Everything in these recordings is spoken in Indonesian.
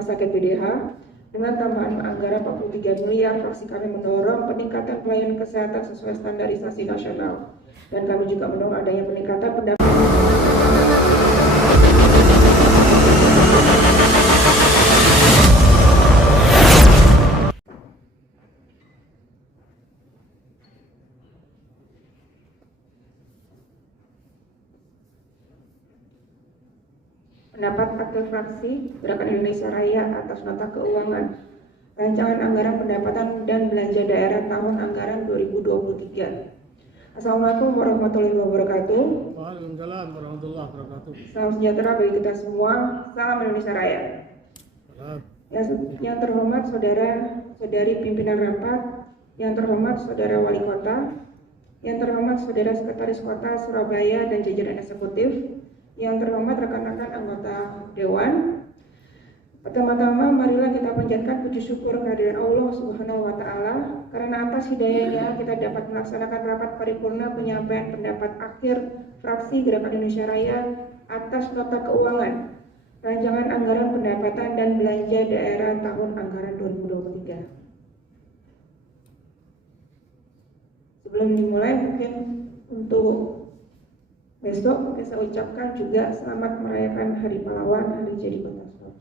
Rumah Sakit PDH. Dengan tambahan anggaran 43 miliar, fraksi kami mendorong peningkatan pelayanan kesehatan sesuai standarisasi nasional. Dan kami juga mendorong adanya peningkatan pendapatan pendapat aktif fraksi Gerakan Indonesia Raya atas nota keuangan rancangan anggaran pendapatan dan belanja daerah tahun anggaran 2023. Assalamualaikum warahmatullahi wabarakatuh. Waalaikumsalam warahmatullahi wabarakatuh. Salam sejahtera bagi kita semua. Salam Indonesia Raya. Yang terhormat saudara-saudari pimpinan rapat, yang terhormat saudara wali kota, yang terhormat saudara sekretaris kota Surabaya dan jajaran eksekutif, yang terhormat rekan-rekan anggota dewan. Pertama-tama marilah kita panjatkan puji syukur kehadiran Allah Subhanahu wa taala karena atas hidayahnya kita dapat melaksanakan rapat paripurna penyampaian pendapat akhir fraksi Gerakan Indonesia Raya atas nota keuangan rancangan anggaran pendapatan dan belanja daerah tahun anggaran 2023. Sebelum dimulai, mungkin untuk besok saya ucapkan juga selamat merayakan Hari Pahlawan, Hari Jadi Kota Surabaya.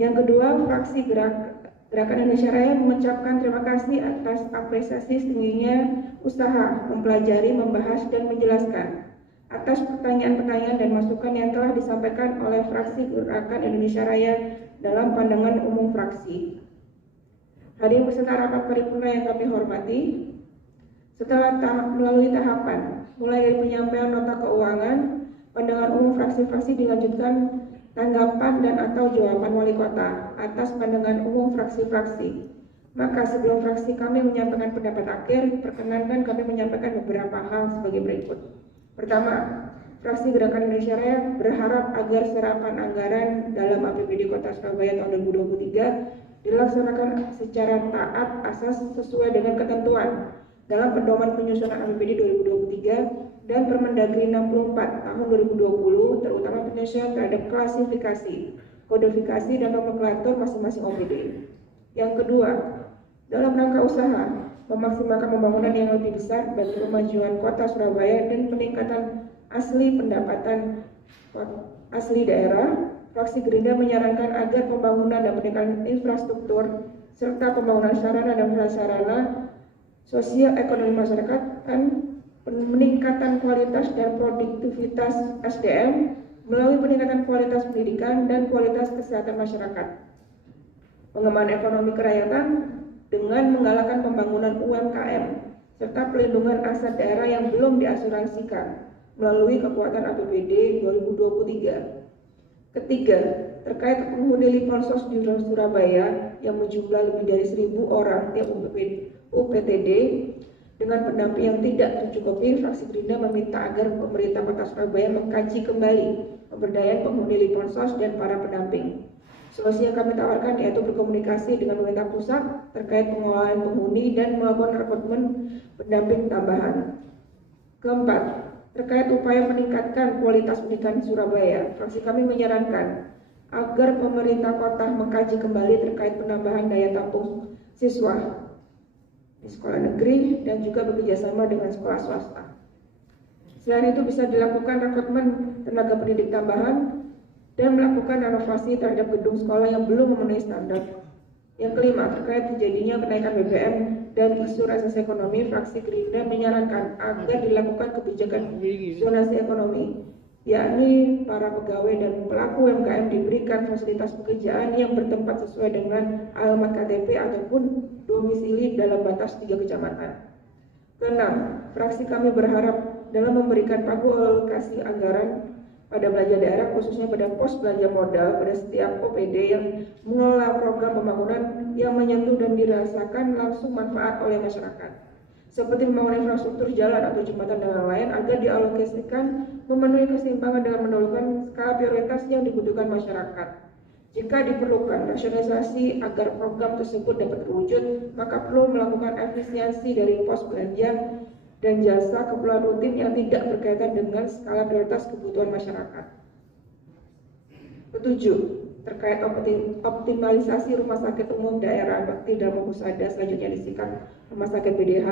Yang kedua, fraksi Gerakan Indonesia Raya mengucapkan terima kasih atas apresiasi setingginya usaha mempelajari, membahas, dan menjelaskan atas pertanyaan-pertanyaan dan masukan yang telah disampaikan oleh fraksi Gerakan Indonesia Raya dalam pandangan umum fraksi. Hadirin peserta rapat paripurna yang kami hormati, setelah melalui tahapan mulai dari penyampaian nota keuangan, pandangan umum fraksi-fraksi dilanjutkan tanggapan dan atau jawaban wali kota atas pandangan umum fraksi-fraksi. Maka sebelum fraksi kami menyampaikan pendapat akhir, perkenankan kami menyampaikan beberapa hal sebagai berikut. Pertama, fraksi Gerakan Indonesia Raya berharap agar serapan anggaran dalam APBD Kota Surabaya tahun 2023 dilaksanakan secara taat asas sesuai dengan ketentuan dalam pedoman penyusunan APBD 2023 dan Permendagri 64 tahun 2020, terutama penyesuaian terhadap klasifikasi, kodifikasi, dan nomenklatur masing-masing OPD. Yang kedua, dalam rangka usaha memaksimalkan pembangunan yang lebih besar bagi kemajuan Kota Surabaya dan peningkatan asli pendapatan asli daerah, fraksi Gerindra menyarankan agar pembangunan dan peningkatan infrastruktur serta pembangunan sarana dan prasarana sosial ekonomi masyarakat dan peningkatan kualitas dan produktivitas SDM melalui peningkatan kualitas pendidikan dan kualitas kesehatan masyarakat, pengembangan ekonomi kerakyatan dengan menggalakkan pembangunan UMKM serta pelindungan aset daerah yang belum diasuransikan melalui kekuatan APBD 2023. Ketiga, terkait penghuni Liponsos di Surabaya yang berjumlah lebih dari 1.000 orang tiap UPTD dengan pendamping yang tidak tercukupi, fraksi Gerindra meminta agar pemerintah Kota Surabaya mengkaji kembali pemberdayaan penghuni Liponsos dan para pendamping. Solusi yang kami tawarkan yaitu berkomunikasi dengan pemerintah pusat terkait pengelolaan penghuni dan melakukan rekrutmen pendamping tambahan. Keempat, terkait upaya meningkatkan kualitas pendidikan di Surabaya, fraksi kami menyarankan agar pemerintah kota mengkaji kembali terkait penambahan daya tampung siswa di sekolah negeri dan juga bekerjasama dengan sekolah swasta. Selain itu bisa dilakukan rekrutmen tenaga pendidik tambahan dan melakukan renovasi terhadap gedung sekolah yang belum memenuhi standar. Yang kelima, terkait terjadinya kenaikan BBM dan isu resesi ekonomi, fraksi Gerindra menyarankan agar dilakukan kebijakan zonasi ekonomi, yakni para pegawai dan pelaku UMKM diberikan fasilitas pekerjaan yang bertempat sesuai dengan alamat KTP ataupun domisili dalam batas 3 kecamatan. Keenam, fraksi kami berharap dalam memberikan pagu alokasi anggaran pada belanja daerah, khususnya pada pos belanja modal pada setiap OPD yang mengelola program pembangunan yang menyentuh dan dirasakan langsung manfaat oleh masyarakat, seperti pembangunan infrastruktur jalan atau jembatan dan lain-lain, agar dialokasikan memenuhi keseimbangan dengan mendahulukan skala prioritas yang dibutuhkan masyarakat. Jika diperlukan rasionalisasi agar program tersebut dapat terwujud, maka perlu melakukan efisiensi dari pos belanja dan jasa keperluan rutin yang tidak berkaitan dengan skala prioritas kebutuhan masyarakat. Ketujuh, terkait optimalisasi rumah sakit umum daerah Bakti Dharma Husada, selanjutnya disikan rumah sakit PDH.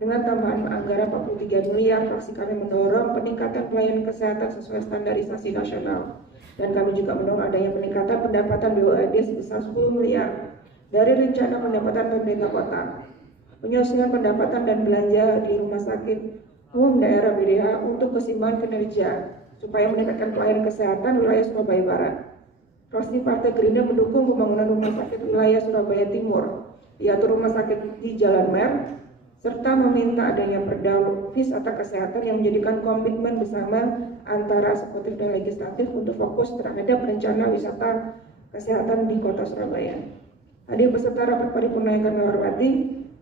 Dengan tambahan anggaran 43 miliar, fraksi kami mendorong peningkatan pelayanan kesehatan sesuai standarisasi nasional. Dan kami juga mendorong adanya peningkatan pendapatan BUMD sebesar 10 miliar dari rencana pendapatan pemerintah kota. Penyusunan pendapatan dan belanja di rumah sakit umum daerah BDH untuk keseimbangan kinerja supaya meningkatkan pelayanan kesehatan wilayah Surabaya Barat. Fraksi Partai Gerindra mendukung pembangunan rumah sakit wilayah Surabaya Timur, yaitu rumah sakit di Jalan Mer, serta meminta adanya Perda Wisata Kesehatan yang menjadikan komitmen bersama antara eksekutif dan legislatif untuk fokus terhadap rencana wisata kesehatan di Kota Surabaya. Hadir peserta rapat paripurna yang kami hormati,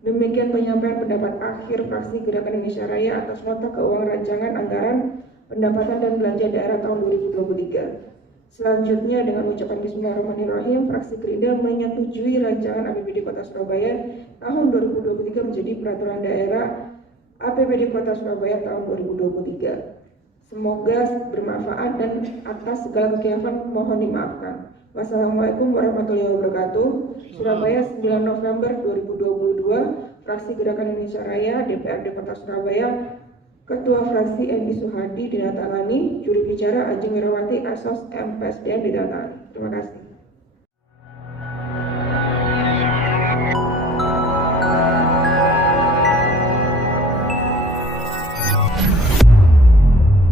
demikian penyampaian pendapat akhir fraksi Gerakan Indonesia Raya atas nota keuangan rancangan anggaran pendapatan dan belanja daerah tahun 2023. Selanjutnya dengan ucapan Bismillahirrahmanirrahim, fraksi Gerindra menyetujui rancangan APBD Kota Surabaya tahun 2023 menjadi peraturan daerah APBD Kota Surabaya tahun 2023. Semoga bermanfaat dan atas segala kekhilafan mohon dimaafkan. Wassalamualaikum warahmatullahi wabarakatuh. Surabaya 9 November 2022, fraksi Gerakan Indonesia Raya DPRD Kota Surabaya, Ketua Fraksi Eni Suhadi didatangani, juru bicara Ajeng Wirawati Asos MPSDM didatangani. Terima kasih.